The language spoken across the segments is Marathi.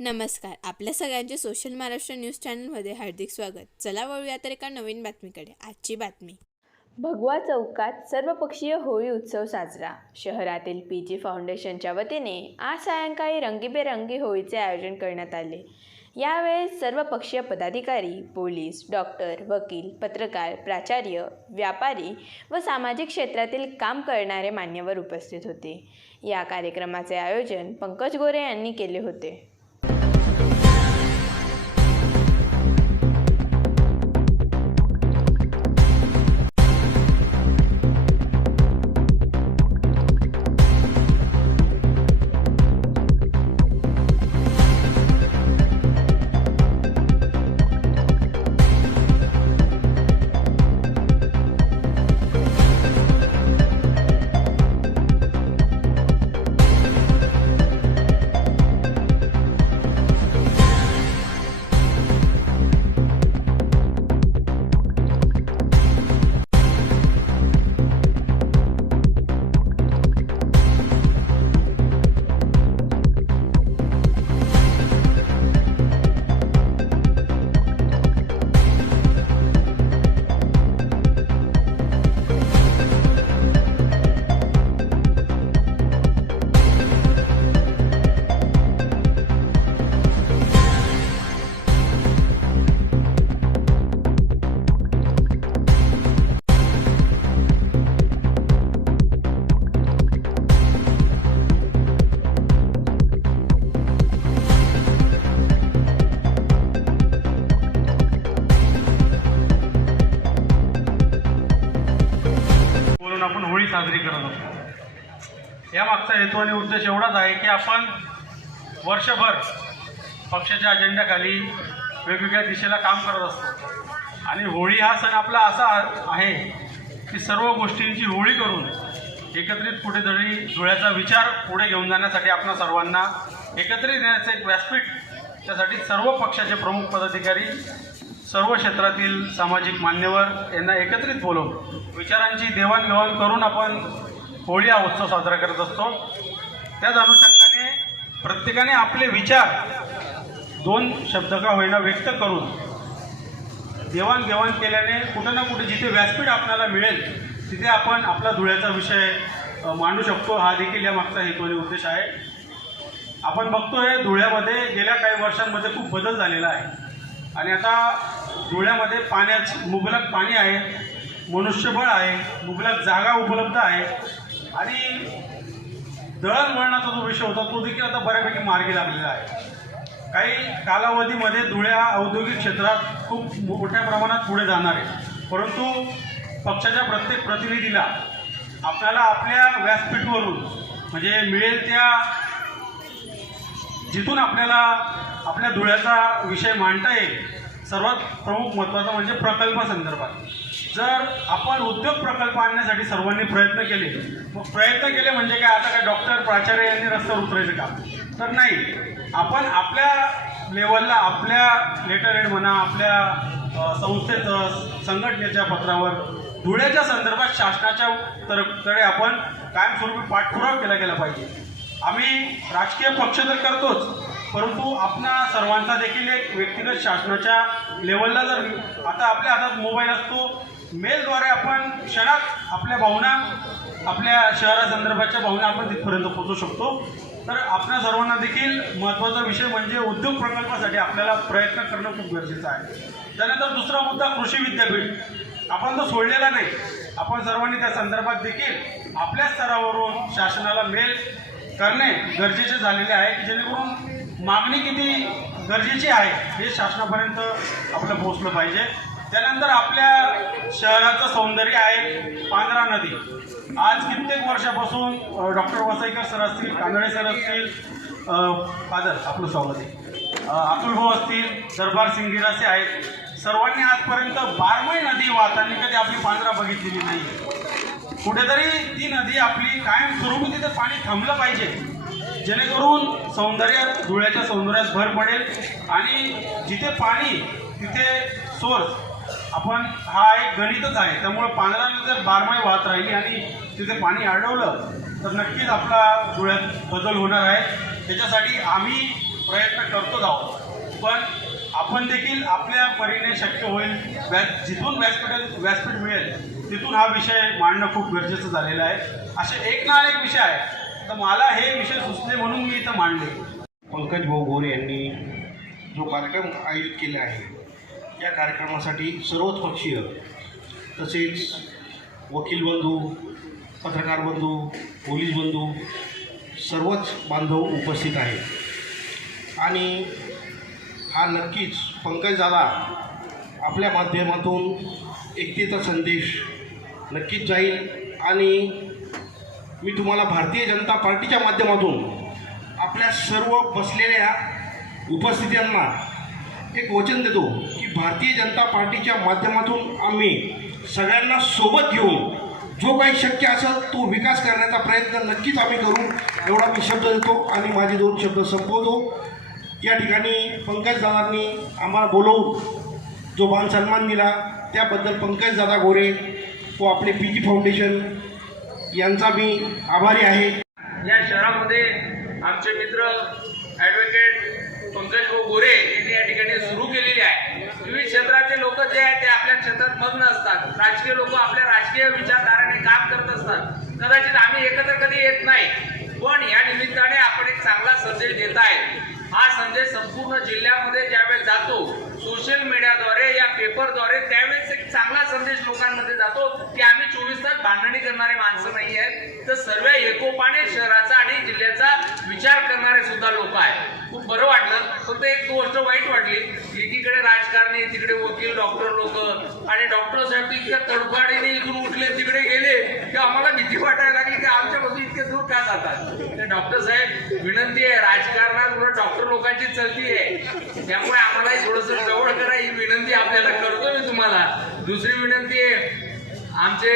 नमस्कार. आपल्या सगळ्यांचे सोशल महाराष्ट्र न्यूज चॅनलमध्ये हार्दिक स्वागत. चला वळूया तर एका नवीन बातमीकडे. आजची बातमी. भगवा चौकात सर्वपक्षीय होळी उत्सव साजरा. शहरातील पी जी फाउंडेशनच्या वतीने आज सायंकाळी रंगीबेरंगी होळीचे आयोजन करण्यात आले. यावेळेस सर्वपक्षीय पदाधिकारी पोलीस डॉक्टर वकील पत्रकार प्राचार्य व्यापारी व सामाजिक क्षेत्रातील काम करणारे मान्यवर उपस्थित होते. या कार्यक्रमाचे आयोजन पंकज गोरे यांनी केले होते. यामागचा या मागचा हेतू आणि उद्देश एवढाच आहे की आपण वर्षभर पक्षाच्या अजेंड्याखाली वेगवेगळ्या दिशेला काम करत असतो. आणि होळी हा सण आपला असा आहे की सर्व गोष्टींची होळी करून एकत्रित कुठेतरी धुळ्याचा विचार पुढे घेऊन जाण्यासाठी आपणा सर्वांना एकत्रित येण्याचं एक व्यासपीठ त्यासाठी सर्व पक्षाचे प्रमुख पदाधिकारी सर्व क्षेत्रातील सामाजिक मान्यवर यांना एकत्रित बोलवून विचारांची देवाणघेवाण करून आपण होळी हा उत्सव साजरा करत असतो. त्याच अनुषंगाने प्रत्येकाने आपले विचार दोन शब्द का होईना व्यक्त करून देवाणघेवाण केल्याने कुठं ना कुठे जिथे व्यासपीठ आपल्याला मिळेल तिथे आपण आपला धुळ्याचा विषय मांडू शकतो. हा देखील या मागचा हेतू आणि उद्देश आहे. आपण बघतोय धुळ्यामध्ये गेल्या काही वर्षांमध्ये खूप बदल झालेला आहे. आणि आता धुळ्यामध्ये पाण्याच मुबलक पाणी आहे मनुष्यबळ आहे मुबलक जागा उपलब्ध आहे. आणि दळणवळणाचा जो विषय होता तो देखील आता बऱ्यापैकी मार्गी लागलेला आहे. काही कालावधीमध्ये धुळे हा औद्योगिक क्षेत्रात खूप मोठ्या प्रमाणात पुढे जाणार आहे. परंतु पक्षाच्या प्रत्येक प्रतिनिधीला आपल्याला आपल्या व्यासपीठवरून म्हणजे मिळेल त्या जिथून आपल्याला आपल्या धुळ्याचा विषय मांडता येईल सर्वात प्रमुख महत्त्वाचा म्हणजे प्रकल्प संदर्भात. जर आपण उद्योग प्रकल्प आणण्यासाठी सर्वांनी प्रयत्न केले मग प्रयत्न केले म्हणजे काय? आता काय डॉक्टर प्राचार्य यांनी रस्त्यावर उतरायचं का? तर नाही. आपण आपल्या लेवलला आपल्या लेटर हेड म्हणा आपल्या संस्थेचं संघटनेच्या पत्रावर धुळ्याच्या संदर्भात शासनाच्या तर आपण कायमस्वरूपी पाठपुरावा केला गेला पाहिजे. आम्ही राजकीय पक्ष तर करतोच परंतु आपणा सर्वांचा देखील एक व्यक्तिगत शासनाच्या लेवलला जर आता आपल्या हातात मोबाईल असतो मेलद्वारे आपण क्षणात आपल्या भावना आपल्या शहरासंदर्भाच्या भावना आपण तिथपर्यंत पोहोचू शकतो. तर आपल्या सर्वांना देखील महत्त्वाचा विषय म्हणजे उद्योग प्रकल्पासाठी आपल्याला प्रयत्न करणं खूप गरजेचं आहे. त्यानंतर दुसरा मुद्दा कृषी विद्यापीठ. आपण तो सोडलेला नाही. आपण सर्वांनी त्या संदर्भात देखील आपल्या स्तरावरून शासनाला मेल करणे गरजेचे झालेले आहे की जेणेकरून मागणी किती गरजेची आहे हे शासनापर्यंत आपलं पोहोचलं पाहिजे. त्यानंतर आपल्या शहराचं सौंदर्य आहे पांढरा नदी. आज कित्येक वर्षापासून डॉक्टर वसईकर सर असतील कानडे सर असतील फादर आपलं स्वागत आहे. अ, अतुल भाऊ असतील दरबार सिंगिराचे आहेत. सर्वांनी आजपर्यंत बारमई नदी वाहताना कधी आपली पांढरा बघितलेली नाही. कुठेतरी ती नदी आपली कायम स्वरूपी तिथे पाणी थांबलं पाहिजे. जेणेकरून सौंदर्य धुळ्याच्या सौंदर्यात भर पडेल आणि जिथे पाणी तिथे सोर्स आपण हा एक गणितच आहे. त्यामुळे पांढरा जर बारमाही वाहत राहिली आणि तिथे पाणी अडवलं तर नक्कीच आपला डोळ्यात बदल होणार आहे. त्याच्यासाठी आम्ही प्रयत्न करतोच आहोत. पण आपण देखील आपल्या परीने शक्य होईल व्यास जिथून व्यासपीठ व्यासपीठ मिळेल तिथून हा विषय मांडणं खूप गरजेचं झालेलं आहे. असे एक ना एक विषय आहे. तर मला हे विषय सुचले म्हणून मी इथं मांडले. पंकज भाऊ गोरे यांनी जो कार्यक्रम आयोजित केला आहे या कार्यक्रमासाठी सर्वच पक्षीय तसेच वकील बंधू पत्रकार बंधू पोलीस बंधू सर्वच बांधव उपस्थित आहेत. आणि हा नक्कीच पंकज दादा आपल्या माध्यमातून एकतेचा संदेश नक्कीच जाईल. आणि मी तुम्हाला भारतीय जनता पार्टीच्या माध्यमातून आपल्या सर्व बसलेल्या उपस्थितांना एक वचन देतो की भारतीय जनता पार्टीच्या माध्यमातून आम्ही सगळ्यांना सोबत घेऊन जो काही शक्य असेल तो विकास करण्याचा प्रयत्न नक्कीच आम्ही करू एवढा मी शब्द देतो आणि माझे दोन शब्द संपवतो. या ठिकाणी पंकजदादांनी आम्हाला बोलवून जो मान सन्मान दिला त्याबद्दल पंकजदादा गोरे व आपले पी जी फाउंडेशन यांचा मी आभारी आहे. या शहरामध्ये आमचे मित्र ॲडव्होकेट पंकज भाऊ गोरे यांनी या ठिकाणी सुरू केलेली आहे. विविध क्षेत्राचे लोक जे आहेत ते आपल्या क्षेत्रात मग्न असतात. राजकीय लोक आपल्या राजकीय विचारधाराने काम करत असतात. कदाचित आम्ही एकत्र कधी येत नाही पण या निमित्ताने आपण एक चांगला संदेश देत आहे हा संदेश संपूर्ण जिल्ह्यामध्ये ज्यावेळेस जातो सोशल मीडियाद्वारे या पेपरद्वारे त्यावेळेस एक चांगला संदेश लोकांमध्ये जातो की आम्ही चोवीस तास भांडणी करणारे माणसं नाही आहेत. तर सर्व एकोपाने शहराचा आणि जिल्ह्याचा विचार करणारे सुद्धा लोक आहेत खूप बरं वाटलं फक्त एक गोष्ट वाईट वाटली. एकीकडे राजकारणी तिकडे वकील डॉक्टर लोक. आणि डॉक्टर साहेब इतक्या तडफाडीने इकडून उठले तिकडे गेले की आम्हाला भीती वाटायला लागली की आमच्यापासून इतके दूर का जातात? डॉक्टर साहेब विनंती आहे राजकारणात डॉक्टर लोकांची चलती आहे. त्यामुळे आम्हालाही थोडस जवळ करा ही विनंती आपल्याला करतो मी तुम्हाला. दुसरी विनंती आहे आमचे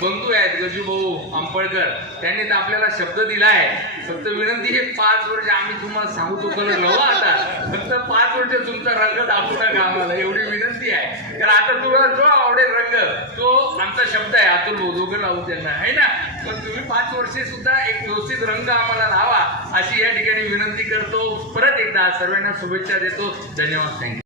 बंधू आहेत गजू भाऊ अंपळकर त्यांनी तर आपल्याला शब्द दिला आहे फक्त विनंती आहे पाच वर्ष आम्ही तुम्हाला सांगू तो कलर नवा आता. फक्त पाच वर्ष तुमचा रंग दाखवू नका आम्हाला. एवढी विनंती आहे. कारण आता तुम्हाला जो आवडेल रंग तो आमचा शब्द आहे अतुल भाऊ. दोघं लावू त्यांना. आहे ना? पण तुम्ही पाच वर्षे सुद्धा एक व्यवस्थित रंग आम्हाला लावा. अशी या ठिकाणी विनंती करतो. परत एकदा सर्वांना शुभेच्छा देतो. धन्यवाद. थँक्यू